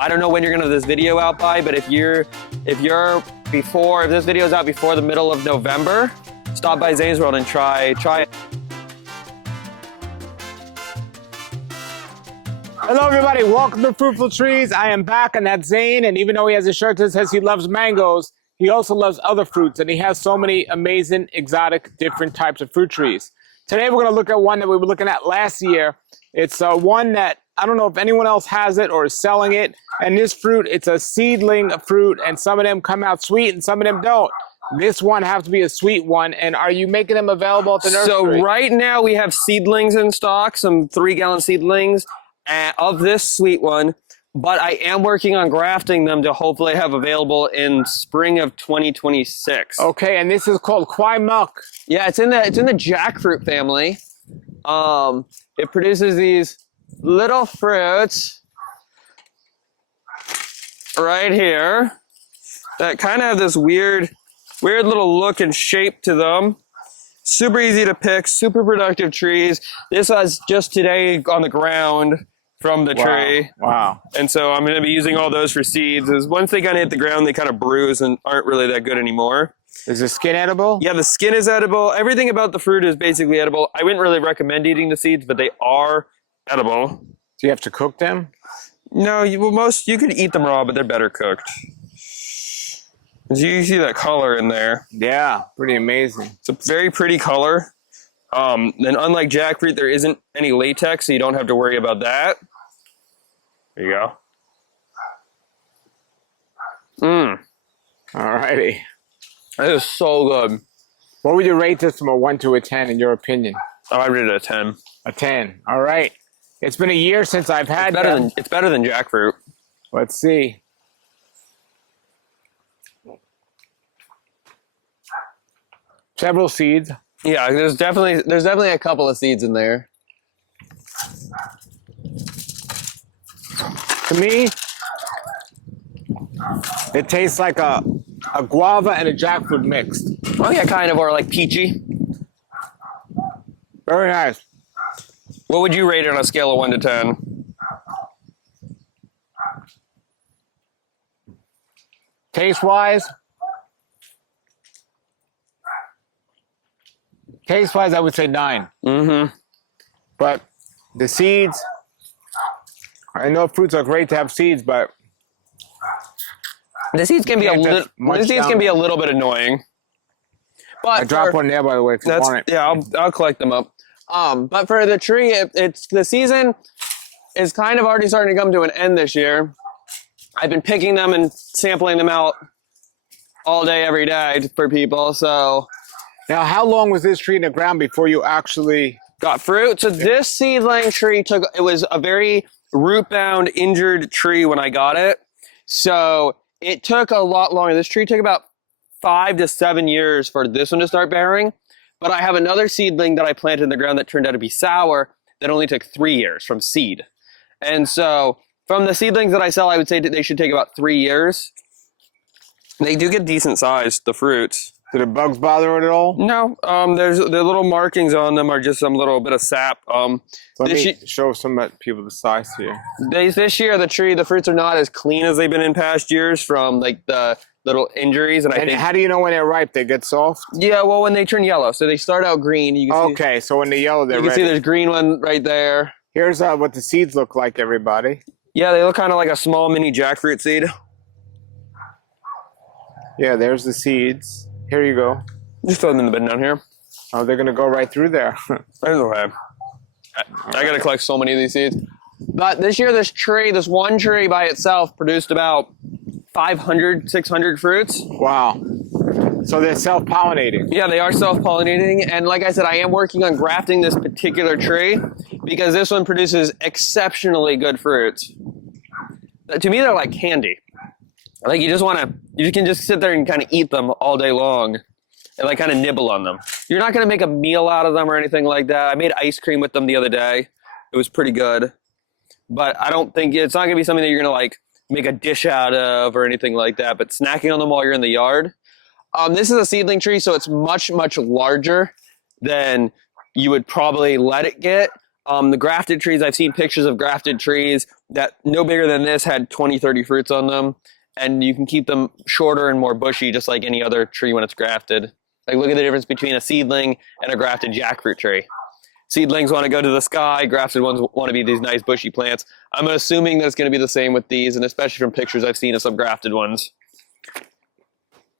I don't know when you're gonna have this video out by, but if this video is out before the middle of November, stop by Xain's World and try it. Hello everybody, welcome to Fruitful Trees. I am back, and that's Xain, and even though he has a shirt that says he loves mangoes, he also loves other fruits, and he has so many amazing, exotic, different types of fruit trees. Today we're going to look at one that we were looking at last year. It's one that I don't know if anyone else has it or is selling it, and this fruit, it's a seedling fruit, and some of them come out sweet and some of them don't. This one has to be a sweet one, and are you making them available at the nursery? So right now we have seedlings in stock, some 3-gallon seedlings of this sweet one. But I am working on grafting them to hopefully have available in spring of 2026. Okay, and this is called Kwai Muk. Yeah, it's in the jackfruit family. It produces these little fruits right here that kind of have this weird little look and shape to them. Super easy to pick, super productive trees. This was just today on the ground from the tree. Wow. And so I'm going to be using all those for seeds. Once they kind of hit the ground, they kind of bruise and aren't really that good anymore. Is the skin edible? Yeah, the skin is edible. Everything about the fruit is basically edible. I wouldn't really recommend eating the seeds, but they are edible. Do you have to cook them? No, you could eat them raw, but they're better cooked. You see that color in there. Yeah, pretty amazing. It's a very pretty color. And unlike jackfruit, there isn't any latex, so you don't have to worry about that. There you go. Alrighty. That is so good. What would you rate this from a 1 to a 10 in your opinion? Oh, I rate it a 10. A 10. All right. It's been a year since I've had them. It's better than jackfruit. Let's see. Several seeds. Yeah, there's definitely a couple of seeds in there. To me, it tastes like a guava and a jackfruit mixed. Oh yeah, kind of, or like peachy. Very nice. What would you rate it on a scale of 1 to 10? Taste-wise, I would say 9. Mm-hmm. But the seeds, I know fruits are great to have seeds, but the seeds can be a little bit annoying. But I dropped one there, by the way, if you want it. Yeah, I'll collect them up. But for the tree, the season is kind of already starting to come to an end this year. I've been picking them and sampling them out all day, every day for people. So now, how long was this tree in the ground before you actually got fruit? So this seedling tree it was a very root-bound, injured tree when I got it. So it took a lot longer. This tree took about 5 to 7 years for this one to start bearing. But I have another seedling that I planted in the ground that turned out to be sour that only took 3 years from seed. And so from the seedlings that I sell, I would say that they should take about 3 years. They do get decent size, the fruits. Do the bugs bother it at all? No, the little markings on them are just some little bit of sap. Let me show some people the size here. This year, the fruits are not as clean as they've been in past years from like the little injuries. And I think, how do you know when they're ripe? They get soft? Yeah, well, when they turn yellow. So they start out green. You can okay, so when they're yellow, they're ready. You can see there's green one right there. Here's what the seeds look like, everybody. Yeah, they look kind of like a small mini jackfruit seed. Yeah, there's the seeds. Here you go. Just throw them in the bin down here. Oh, they're going to go right through there. Anyway, I got to collect so many of these seeds. But this year, this one tree by itself produced about 500, 600 fruits. Wow. So they're self-pollinating. Yeah, they are self-pollinating. And like I said, I am working on grafting this particular tree because this one produces exceptionally good fruits. To me, they're like candy. Like you can just sit there and kind of eat them all day long and like kind of nibble on them. You're not going to make a meal out of them or anything like that. I made ice cream with them the other day. It was pretty good. But I don't think it's not going to be something that you're going to like make a dish out of or anything like that. But snacking on them while you're in the yard. This is a seedling tree, so it's much, much larger than you would probably let it get. The grafted trees, I've seen pictures of grafted trees that no bigger than this had 20, 30 fruits on them. And you can keep them shorter and more bushy, just like any other tree when it's grafted. Like, look at the difference between a seedling and a grafted jackfruit tree. Seedlings want to go to the sky. Grafted ones want to be these nice bushy plants. I'm assuming that it's going to be the same with these, and especially from pictures I've seen of some grafted ones.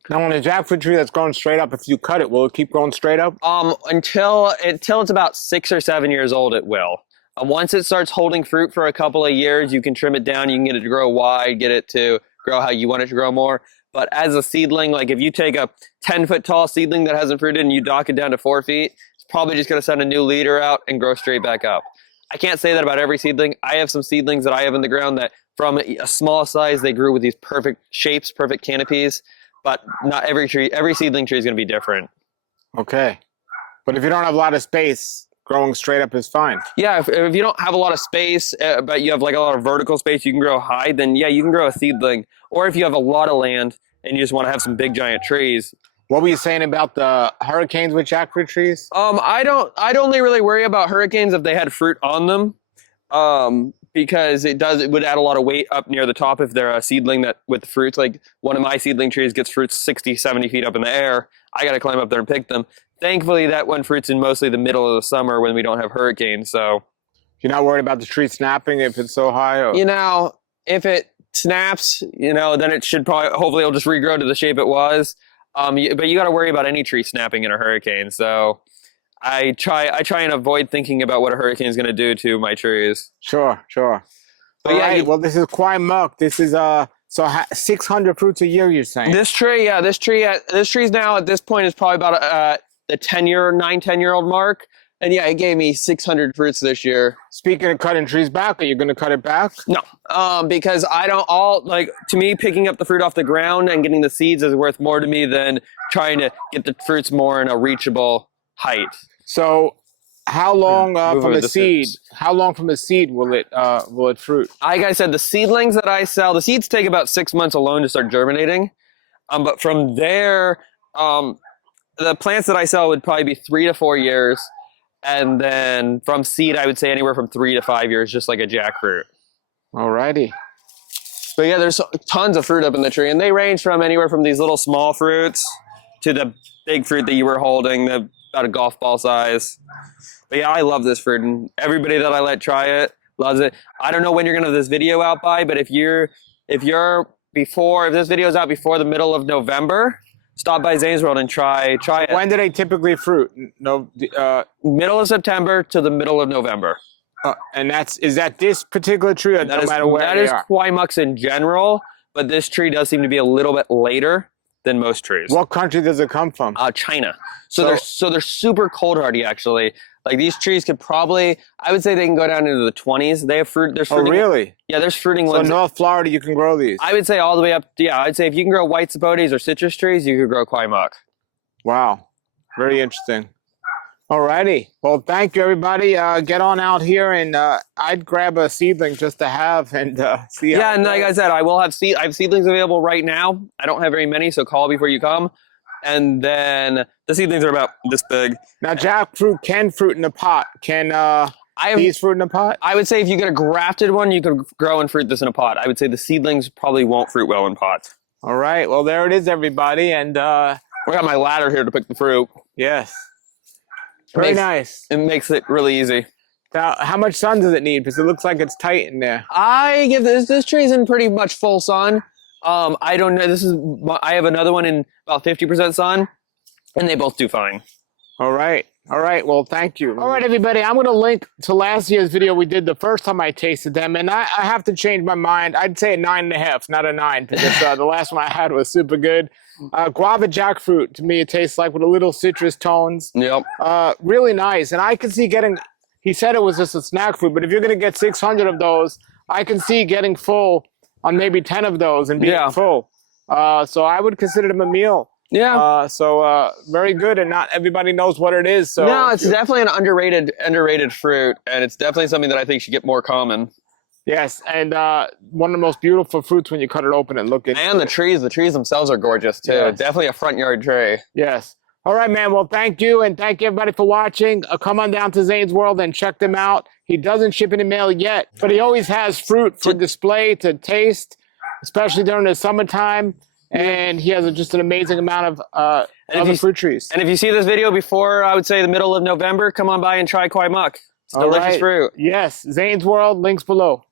Now, on a jackfruit tree that's growing straight up, if you cut it, will it keep growing straight up? Until it's about 6 or 7 years old, it will. Once it starts holding fruit for a couple of years, you can trim it down. You can get it to grow wide, get it to grow how you want it to grow more. But as a seedling, like if you take a 10-foot tall seedling that hasn't fruited and you dock it down to 4 feet, it's probably just going to send a new leader out and grow straight back up. I can't say that about every seedling. I have some seedlings that I have in the ground that from a small size, they grew with these perfect shapes, perfect canopies. But not every tree, every seedling tree is going to be different. Okay. But if you don't have a lot of space, growing straight up is fine. Yeah, if you don't have a lot of space, but you have like a lot of vertical space, you can grow high, then yeah, you can grow a seedling. Or if you have a lot of land and you just want to have some big giant trees. What were you saying about the hurricanes with jackfruit trees? I'd only really worry about hurricanes if they had fruit on them. Because it would add a lot of weight up near the top if they're a seedling that with fruits. Like one of my seedling trees gets fruits 60, 70 feet up in the air. I got to climb up there and pick them. Thankfully, that one fruits in mostly the middle of the summer when we don't have hurricanes. So you're not worried about the tree snapping if it's so high? Or? You know, if it snaps, you know, then it should hopefully it'll just regrow to the shape it was. But you got to worry about any tree snapping in a hurricane. So I try and avoid thinking about what a hurricane is going to do to my trees. Sure. But yeah, right. Well, this is Kwai Muk. This is 600 fruits a year, you're saying? This tree's now at this point is probably about the 9-10-year-old mark. And yeah, it gave me 600 fruits this year. Speaking of cutting trees back, are you going to cut it back? No, because to me, picking up the fruit off the ground and getting the seeds is worth more to me than trying to get the fruits more in a reachable height. So how long from the seed? How long from the seed will it fruit? Like I said, the seedlings that I sell, the seeds take about 6 months alone to start germinating. But from there, the plants that I sell would probably be 3 to 4 years. And then from seed, I would say anywhere from 3 to 5 years, just like a jackfruit. Alrighty. But yeah, there's tons of fruit up in the tree, and they range from anywhere from these little small fruits to the big fruit that you were holding, about a golf ball size. But yeah, I love this fruit, and everybody that I let try it loves it. I don't know when you're gonna have this video out by, but if this video is out before the middle of November, stop by Xain's World and try it. When do they typically fruit? Middle of September to the middle of November. And is that this particular tree, or no matter where they are? That is Kwai Muks in general, but this tree does seem to be a little bit later than most trees. What country does it come from? China. So they're super cold hardy, actually. Like these trees could probably, I would say they can go down into the 20s. They have fruit. There's fruiting. Oh, really? Yeah, there's fruiting ones. So North Florida, you can grow these? I would say all the way up. Yeah, I'd say if you can grow white sapotes or citrus trees, you could grow Kwai Muk. Wow. Very interesting. Alrighty. Well, thank you, everybody. Get on out here, and I'd grab a seedling just to have and see. Yeah, and like I said, I have seedlings available right now. I don't have very many, so call before you come. And then the seedlings are about this big. Now, jackfruit can fruit in a pot. Can these fruit in a pot? I would say if you get a grafted one, you could grow and fruit this in a pot. I would say the seedlings probably won't fruit well in pots. All right. Well, there it is, everybody. And I got my ladder here to pick the fruit. Yes. Very nice. It makes it really easy. Now, how much sun does it need? Because it looks like it's tight in there. I give this tree's in pretty much full sun. I don't know. I have another one in about 50% sun, and they both do fine. All right. Well, thank you. All right, everybody. I'm going to link to last year's video we did the first time I tasted them, and I have to change my mind. I'd say a 9.5, not a 9, because the last one I had was super good. Guava jackfruit, to me, it tastes like with a little citrus tones. Yep. Really nice. And I can see he said it was just a snack fruit, but if you're going to get 600 of those, I can see getting full on maybe 10 of those and being full. So I would consider them a meal. Yeah. Very good, and not everybody knows what it is. So no, it's definitely an underrated fruit, and it's definitely something that I think should get more common. Yes, and one of the most beautiful fruits when you cut it open and look at it. And the trees themselves are gorgeous too. Yes. Definitely a front yard tree. Yes. All right, man. Well, thank you, and thank you everybody for watching. Come on down to Xain's World and check them out. He doesn't ship any mail yet, but he always has fruit for display to taste, especially during the summertime. And he has just an amazing amount of other fruit trees. And if you see this video before, I would say the middle of November, come on by and try Kwai Muk. It's delicious fruit. Yes, Xain's World, links below.